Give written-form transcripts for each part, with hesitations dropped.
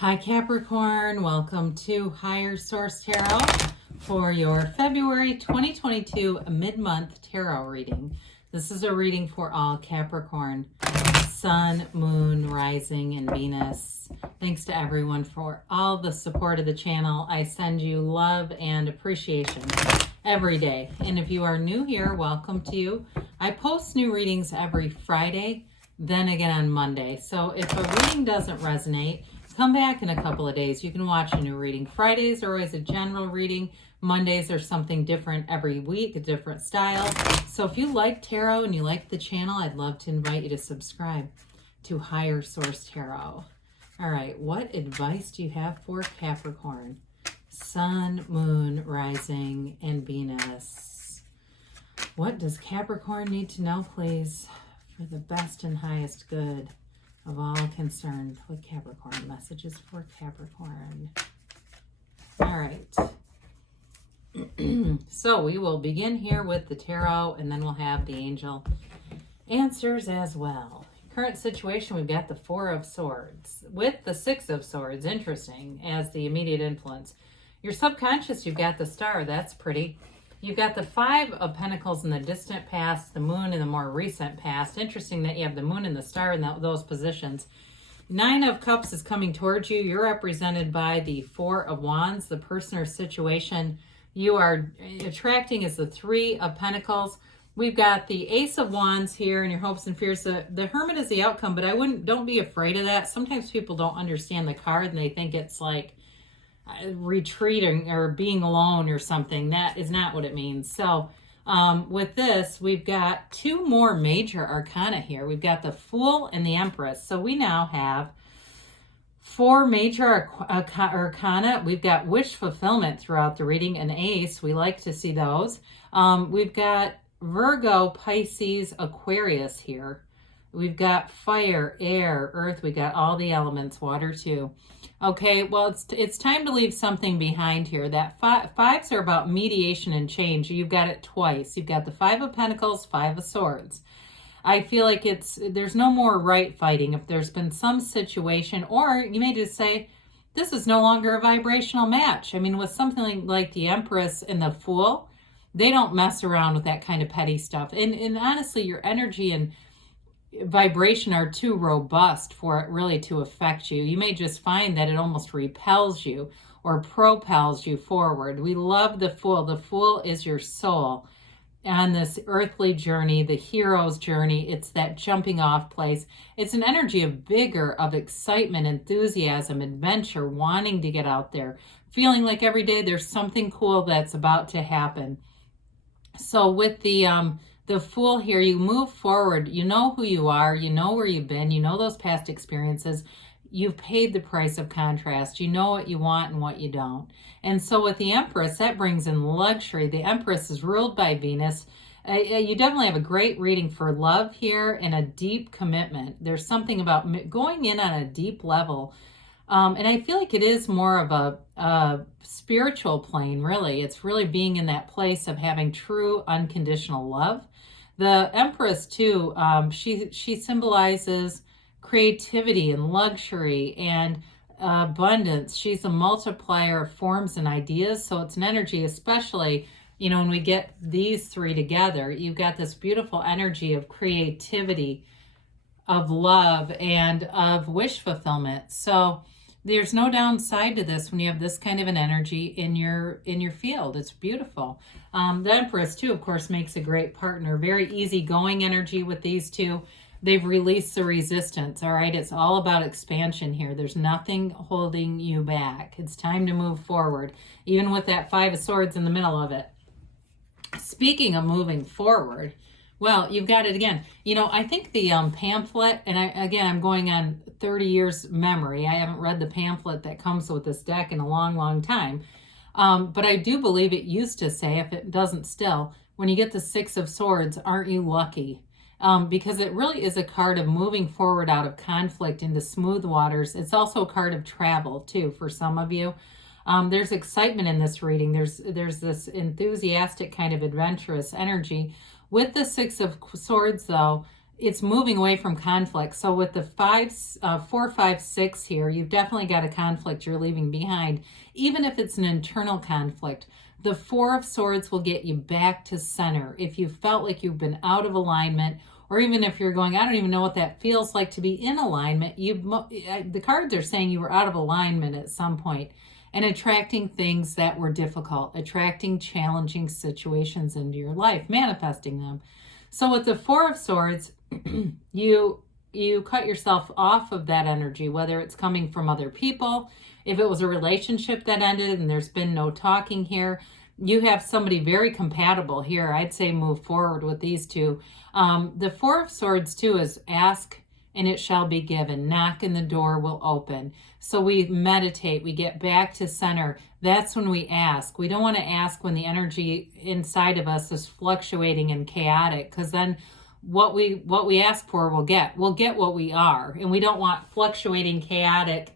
Hi Capricorn, welcome to Higher Source Tarot for your February 2022 mid-month tarot reading. This is a reading for all Capricorn, Sun, Moon, Rising, and Venus. Thanks to everyone for all the support of the channel. I send you love and appreciation every day. And if you are new here, welcome to you. I post new readings every Friday, then again on Monday. So if a reading doesn't resonate, come back in a couple of days. You can watch a new reading. Fridays are always a general reading. Mondays are something different every week, a different style. So if you like tarot and you like the channel, I'd love to invite you to subscribe to Higher Source Tarot. All right, what advice do you have for Capricorn? Sun, Moon, Rising, and Venus. What does Capricorn need to know, please, for the best and highest good of all concerned with Capricorn? Messages for Capricorn. All right. So we will begin here with the tarot, and then we'll have the angel answers as well. Current situation, we've got the Four of Swords with the Six of Swords. Interesting, as the immediate influence. Your subconscious, you've got the Star. That's pretty. You've got the Five of Pentacles in the distant past, the Moon in the more recent past. Interesting that you have the Moon and the Star in those positions. Nine of Cups is coming towards you. You're represented by the Four of Wands. The person or situation you are attracting is the Three of Pentacles. We've got the Ace of Wands here and your hopes and fears. The Hermit is the outcome, but don't be afraid of that. Sometimes people don't understand the card and they think it's like retreating or being alone or something. That is not what it means. So with this, we've got two more major arcana here. We've got the Fool and the Empress. So we now have four major arcana. We've got wish fulfillment throughout the reading, an ace. We like to see those. We've got Virgo, Pisces, Aquarius here. We've got fire, air, earth. We got all the elements, water too. Okay, well, it's time to leave something behind here. That fives are about mediation and change. You've got it twice. You've got the Five of Pentacles, Five of Swords. I feel like there's no more right fighting. If there's been some situation, or you may just say, this is no longer a vibrational match. I mean, with something like the Empress and the Fool, they don't mess around with that kind of petty stuff. And honestly, your energy and vibration are too robust for it really to affect you. You may just find that it almost repels you or propels you forward. We love the Fool. The Fool is your soul on this earthly journey, the hero's journey. It's that jumping off place. It's an energy of vigor, of excitement, enthusiasm, adventure, wanting to get out there, feeling like every day there's something cool that's about to happen. So with the Fool here, you move forward. You know who you are. You know where you've been. You know those past experiences. You've paid the price of contrast. You know what you want and what you don't. And so with the Empress, that brings in luxury. The Empress is ruled by Venus. You definitely have a great reading for love here and a deep commitment. There's something about going in on a deep level. And I feel like it is more of a spiritual plane, really. It's really being in that place of having true unconditional love. The Empress, too, she symbolizes creativity and luxury and abundance. She's a multiplier of forms and ideas. So it's an energy, especially, when we get these three together, you've got this beautiful energy of creativity, of love, and of wish fulfillment. So there's no downside to this when you have this kind of an energy in your field. It's beautiful. The Empress, too, of course, makes a great partner. Very easygoing energy with these two. They've released the resistance, all right? It's all about expansion here. There's nothing holding you back. It's time to move forward, even with that Five of Swords in the middle of it. Speaking of moving forward, well, you've got it again. I think the pamphlet, and I'm going on 30 years memory. I haven't read the pamphlet that comes with this deck in a long, long time. But I do believe it used to say, if it doesn't still, when you get the Six of Swords, aren't you lucky? Because it really is a card of moving forward out of conflict into smooth waters. It's also a card of travel, too, for some of you. There's excitement in this reading. There's this enthusiastic kind of adventurous energy. With the Six of Swords, though, it's moving away from conflict. So with the 4, 5, 6 here, you've definitely got a conflict you're leaving behind. Even if it's an internal conflict, the 4 of Swords will get you back to center. If you felt like you've been out of alignment, or even if you're going, I don't even know what that feels like to be in alignment, the cards are saying you were out of alignment at some point and attracting things that were difficult, attracting challenging situations into your life, manifesting them. So with the 4 of Swords, you cut yourself off of that energy, whether it's coming from other people, if it was a relationship that ended and there's been no talking here, you have somebody very compatible here. I'd say move forward with these two. The 4 of Swords too is ask and it shall be given. Knock and the door will open. So we meditate, we get back to center. That's when we ask. We don't want to ask when the energy inside of us is fluctuating and chaotic, because then what we ask for we'll get what we are, and we don't want fluctuating chaotic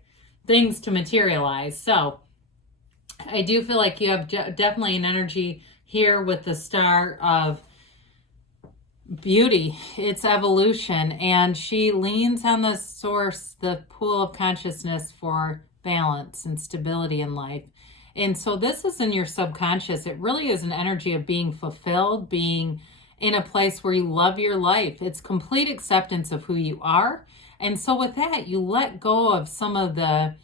things to materialize. So I do feel like you have definitely an energy here with the Star of Beauty. It's evolution, and she leans on the source, the pool of consciousness, for balance and stability in life. And so this is in your subconscious. It really is an energy of being fulfilled, being in a place where you love your life. It's complete acceptance of who you are. And so with that, you let go of some of the,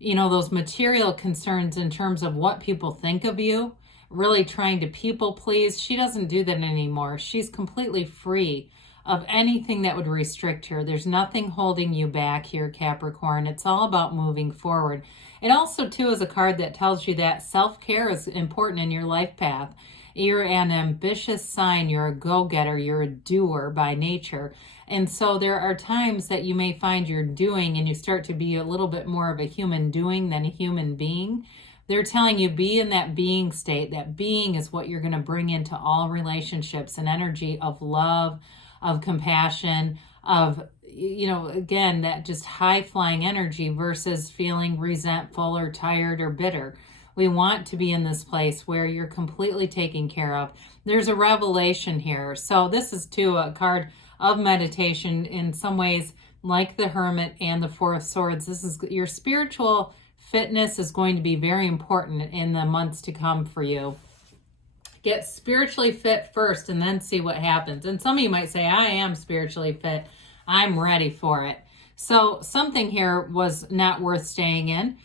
those material concerns in terms of what people think of you, really trying to people please. She doesn't do that anymore. She's completely free of anything that would restrict her. There's nothing holding you back here, Capricorn. It's all about moving forward. It also, too, is a card that tells you that self-care is important in your life path. You're an ambitious sign. You're a go-getter. You're a doer by nature. And so there are times that you may find you're doing and you start to be a little bit more of a human doing than a human being. They're telling you be in that being state. That being is what you're going to bring into all relationships, an energy of love, of compassion, of, again, that just high-flying energy versus feeling resentful or tired or bitter. We want to be in this place where you're completely taken care of. There's a revelation here. So this is, too, a card of meditation in some ways, like the Hermit and the 4 of Swords. This is your spiritual fitness is going to be very important in the months to come for you. Get spiritually fit first and then see what happens. And some of you might say, I am spiritually fit. I'm ready for it. So something here was not worth staying in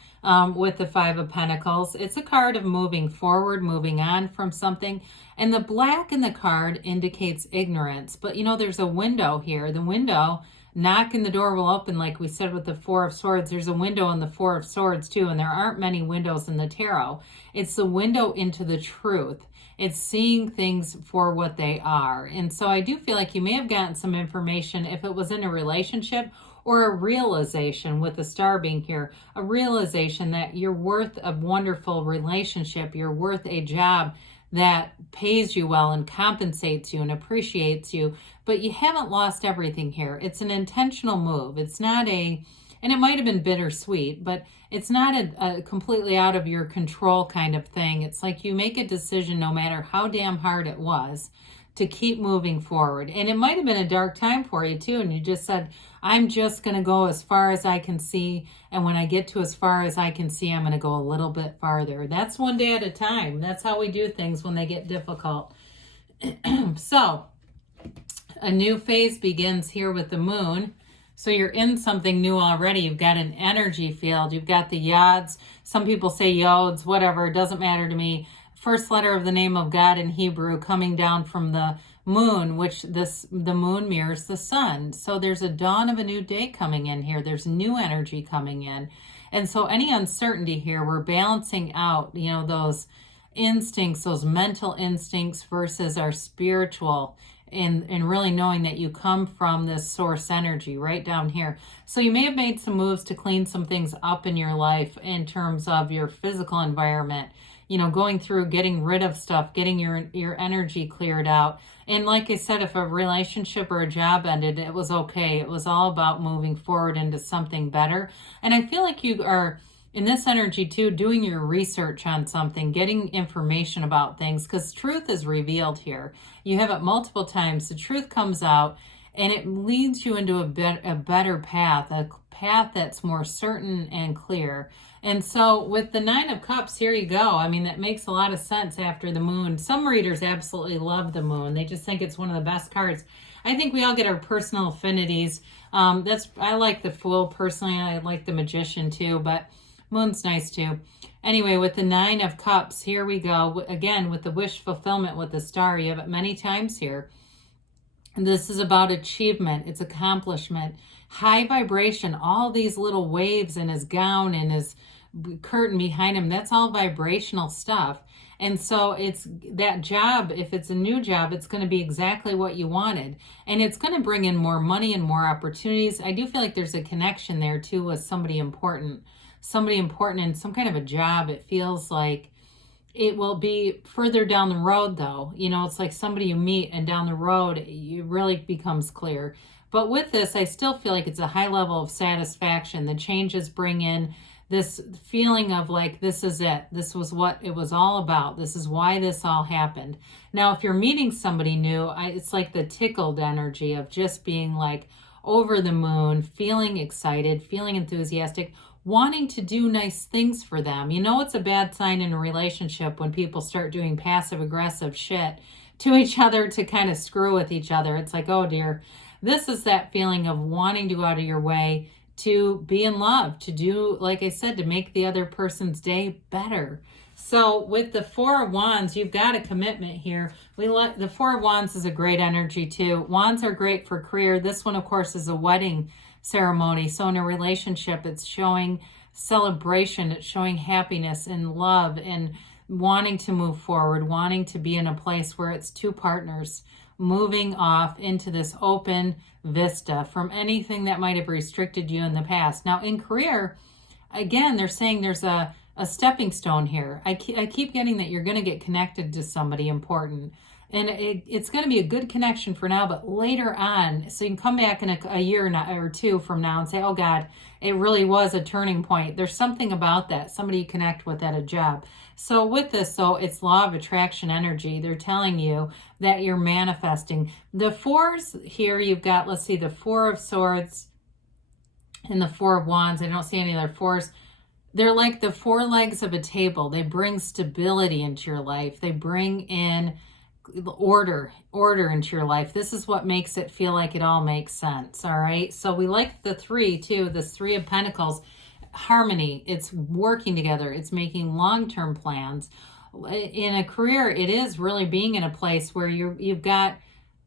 with the 5 of Pentacles. It's a card of moving forward, moving on from something. And the black in the card indicates ignorance. But, there's a window here. The window, knock and the door will open, like we said with the 4 of Swords. There's a window in the 4 of Swords too, and there aren't many windows in the tarot. It's the window into the truth. It's seeing things for what they are. And so I do feel like you may have gotten some information if it was in a relationship, or a realization with the Star being here, a realization that you're worth a wonderful relationship, you're worth a job that pays you well and compensates you and appreciates you, but you haven't lost everything here. It's an intentional move. It's not and it might have been bittersweet, but it's not a completely out of your control kind of thing. It's like you make a decision, no matter how damn hard it was, to keep moving forward. And it might have been a dark time for you too, and you just said, I'm just going to go as far as I can see, and when I get to as far as I can see, I'm going to go a little bit farther. That's one day at a time. That's how we do things when they get difficult. So, a new phase begins here with the moon. So you're in something new already. You've got an energy field. You've got the yods. Some people say yods, whatever. It doesn't matter to me. First letter of the name of God in Hebrew coming down from the moon, which the moon mirrors the sun. So there's a dawn of a new day coming in here. There's new energy coming in. And so any uncertainty here, we're balancing out, those instincts, those mental instincts versus our spiritual, and really knowing that you come from this source energy right down here. So you may have made some moves to clean some things up in your life in terms of your physical environment, going through, getting rid of stuff, getting your energy cleared out. And like I said, if a relationship or a job ended, it was okay. It was all about moving forward into something better. And I feel like you are, in this energy too, doing your research on something, getting information about things, because truth is revealed here. You have it multiple times. The truth comes out, and it leads you into a better path, a path that's more certain and clear. And so with the Nine of Cups, here you go. I mean, that makes a lot of sense after the moon. Some readers absolutely love the moon. They just think it's one of the best cards. I think we all get our personal affinities. I like the Fool personally. I like the Magician too, but moon's nice too. Anyway, with the Nine of Cups, here we go. Again, with the wish fulfillment with the star, you have it many times here. This is about achievement. It's accomplishment. High vibration. All these little waves in his gown and his curtain behind him, that's all vibrational stuff. And so it's that job, if it's a new job, it's going to be exactly what you wanted. And it's going to bring in more money and more opportunities. I do feel like there's a connection there too with somebody important in some kind of a job. It feels like it will be further down the road though. You know, it's like somebody you meet and down the road, it really becomes clear. But with this, I still feel like it's a high level of satisfaction. The changes bring in this feeling of like, this is it. This was what it was all about. This is why this all happened. Now, if you're meeting somebody new, it's like the tickled energy of just being like over the moon, feeling excited, feeling enthusiastic, wanting to do nice things for them. You know, it's a bad sign in a relationship when people start doing passive aggressive shit to each other to kind of screw with each other. It's like, oh dear. This is that feeling of wanting to go out of your way to be in love, to do, like I said, to make the other person's day better. So with the Four of Wands, you've got a commitment here. The Four of Wands is a great energy too. Wands are great for career. This one, of course, is a wedding ceremony. So in a relationship, it's showing celebration. It's showing happiness and love and wanting to move forward, wanting to be in a place where it's two partners moving off into this open vista from anything that might have restricted you in the past. Now in career, again, they're saying there's a stepping stone here. I keep getting that you're going to get connected to somebody important. And it's going to be a good connection for now, but later on, so you can come back in a year or two from now and say, oh God, it really was a turning point. There's something about that, somebody you connect with at a job. So with this, so it's law of attraction energy. They're telling you that you're manifesting. The fours here, you've got, let's see, the Four of Swords and the Four of Wands. I don't see any other fours. They're like the four legs of a table. They bring stability into your life. They bring in order into your life. This is what makes it feel like it all makes sense. All right. So we like the three too, this Three of Pentacles, harmony. It's working together. It's making long-term plans. In a career, it is really being in a place where you've got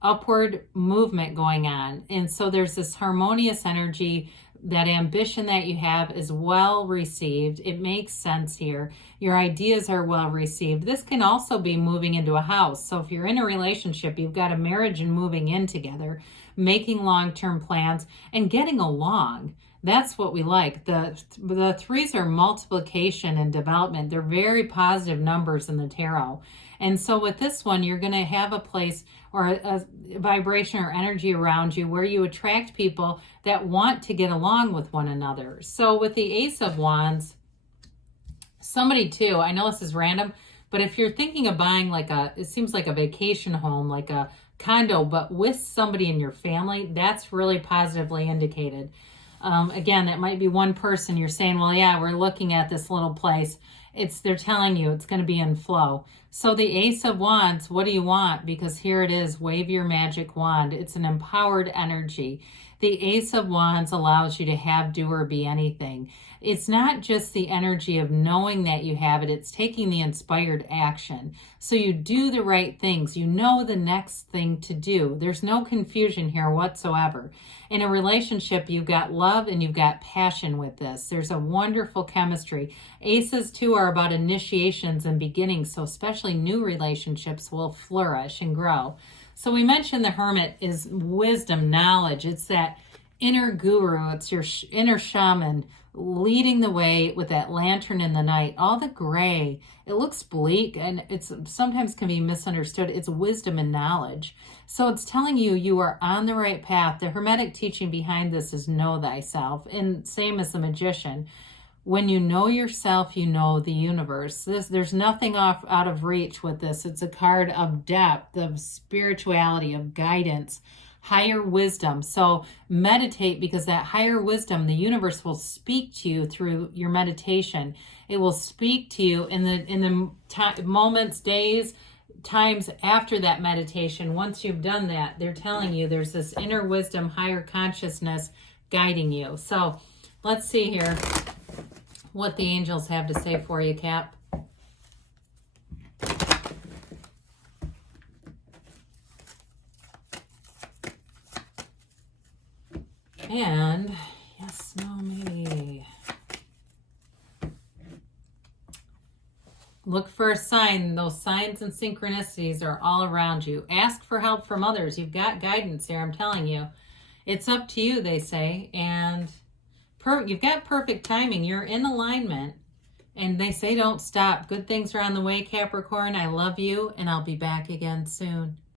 upward movement going on. And so there's this harmonious energy. That ambition that you have is well received. It makes sense here. Your ideas are well received. This can also be moving into a house. So if you're in a relationship, you've got a marriage and moving in together, making long-term plans and getting along. That's what we like. The threes are multiplication and development. They're very positive numbers in the tarot. And so with this one, you're going to have a place or a vibration or energy around you where you attract people that want to get along with one another. So with the Ace of Wands, somebody too, I know this is random, but if you're thinking of buying it seems like a vacation home, like a condo, but with somebody in your family, that's really positively indicated. Again, that might be one person. You're saying, well, yeah, we're looking at this little place. They're telling you it's going to be in flow. So the Ace of Wands, what do you want? Because here it is, wave your magic wand. It's an empowered energy. The Ace of Wands allows you to have, do, or be anything. It's not just the energy of knowing that you have it. It's taking the inspired action. So you do the right things. You know the next thing to do. There's no confusion here whatsoever. In a relationship, you've got love and you've got passion with this. There's a wonderful chemistry. Aces, too, are about initiations and beginnings. So especially new relationships will flourish and grow. So we mentioned the Hermit is wisdom, knowledge. It's that inner guru. It's your inner shaman leading the way with that lantern in the night. All the gray, it looks bleak and it's sometimes can be misunderstood. It's wisdom and knowledge. So it's telling you you are on the right path. The Hermetic teaching behind this is know thyself, and same as the Magician. When you know yourself, you know the universe. There's nothing out of reach with this. It's a card of depth, of spirituality, of guidance, higher wisdom. So meditate, because that higher wisdom, the universe will speak to you through your meditation. It will speak to you in the moments, days, times after that meditation. Once you've done that, they're telling you there's this inner wisdom, higher consciousness guiding you. So let's see here what the angels have to say for you, Cap. And yes, no, maybe. Look for a sign. Those signs and synchronicities are all around you. Ask for help from others. You've got guidance here, I'm telling you. It's up to you, they say. And you've got perfect timing. You're in alignment. And they say don't stop. Good things are on the way, Capricorn. I love you, and I'll be back again soon.